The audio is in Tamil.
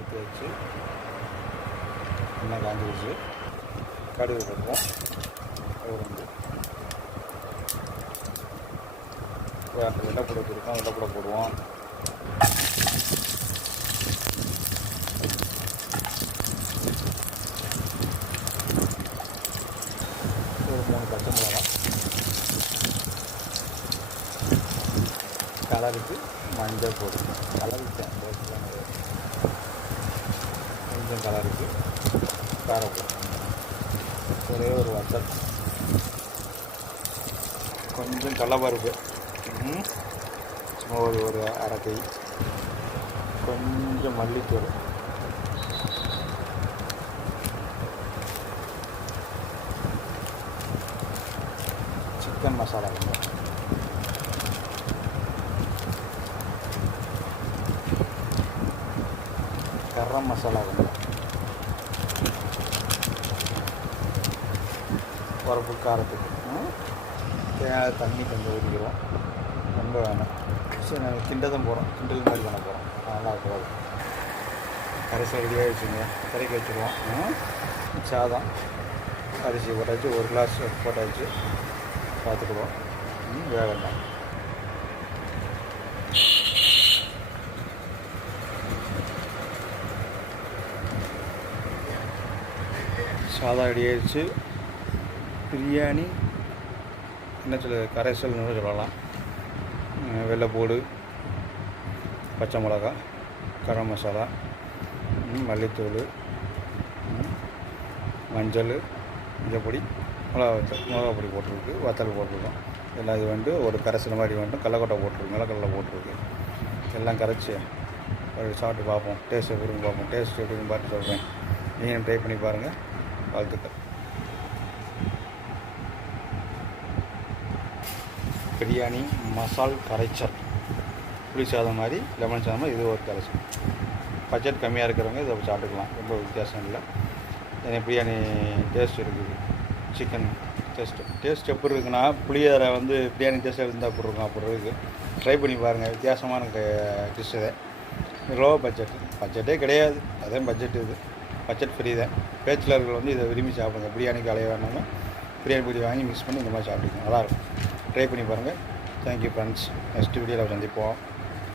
ஊற்றி வச்சு எண்ணெய் காஞ்சிடுச்சு. கடுகு போடுவோம். உளுந்து அந்த வெள்ளைப்பூட வச்சுருக்கோம். வெள்ளைப்பூட போடுவோம். ஒரு 3 பச்சை மிளகாய், கலருக்கு மஞ்சள் போடுவோம். கலருக்கு கொஞ்சம் கலருக்கு காரம் போடுவோம். ஒரே ஒரு வத்தல், கொஞ்சம் கடலைப்பருப்பு, சும்மா ஒரு அரை கை, கொஞ்சம் மல்லித்தூள், சிக்கன் மசாலா கொஞ்சம், கரம் மசாலா கொஞ்சம், உரப்பு காரத்துக்கு தேவையான தண்ணி கொஞ்சம் ஊற்றிக்கிறோம். ரொம்ப வேணும். சரி, நாங்கள் கிண்டதான் போகிறோம். கிண்டல் மாதிரி பண்ண போகிறோம். நல்லா இருக்காது. அரிசி ரெடியாக வச்சுங்க. கரைக்கு வச்சுருவோம். சாதம் அரிசி போட்டாச்சு. 1 கிளாஸ் போட்டாச்சு. பார்த்துக்குவோம். வேகலாம். சாதம் ரெடி ஆயிடுச்சு. பிரியாணி என்ன கரைசல்னு சொல்லலாம். வெள்ளைப்பூடு, பச்சை மிளகா, கரம் மசாலா, மல்லித்தூள், மஞ்சள், மஞ்சப்பொடி, மிளகா பொடி போட்டிருக்கு. வத்தல் போட்டிருக்கோம். எல்லாம் இது வந்து ஒரு கரைசல் மாதிரி வந்து கடலக்கொட்டை போட்டிருக்கு. நிலக்கடலை போட்டிருக்கு. எல்லாம் கரைச்சி ஒரு சாப்பிட்டு பார்ப்போம். டேஸ்ட் எப்படி பார்ப்போம். டேஸ்ட் எப்படின்னு பார்த்து சொல்கிறேன். நீங்களும் ட்ரை பண்ணி பாருங்கள். வாழ்த்துக்கள். பிரியாணி மசால் கரைச்சல். புளி சாதம் மாதிரி, லெமன் சாதம் மாதிரி இது ஒரு கரைச்சல். பட்ஜெட் கம்மியாக இருக்கிறவங்க இதை சாப்பிட்டுக்கலாம். ரொம்ப வித்தியாசம் இல்லை. பிரியாணி டேஸ்ட் இருக்குது. சிக்கன் டேஸ்ட் எப்படி இருக்குன்னா, புளியோரை வந்து பிரியாணி டேஸ்ட் இருந்தால் அப்படி இருக்கும். அப்படி இருக்குது. ட்ரை பண்ணி பாருங்கள். வித்தியாசமான டிஷ் இது. லோ பட்ஜெட்டே கிடையாது. அதே பட்ஜெட் இது. பட்ஜெட் ஃப்ரீ தான். பேச்சுலர்கள் வந்து இதை விரும்பி சாப்பிடுங்க. பிரியாணிக்கு அலைய வேணாலும் பிரியாணி பொடி வாங்கி மிக்ஸ் பண்ணி இந்த மாதிரி சாப்பிட்டுக்கோங்க. நல்லாயிருக்கும். ட்ரை பண்ணி பாருங்கள். Thank you friends. நெக்ஸ்ட் வீடியோவில் சந்திப்போம்.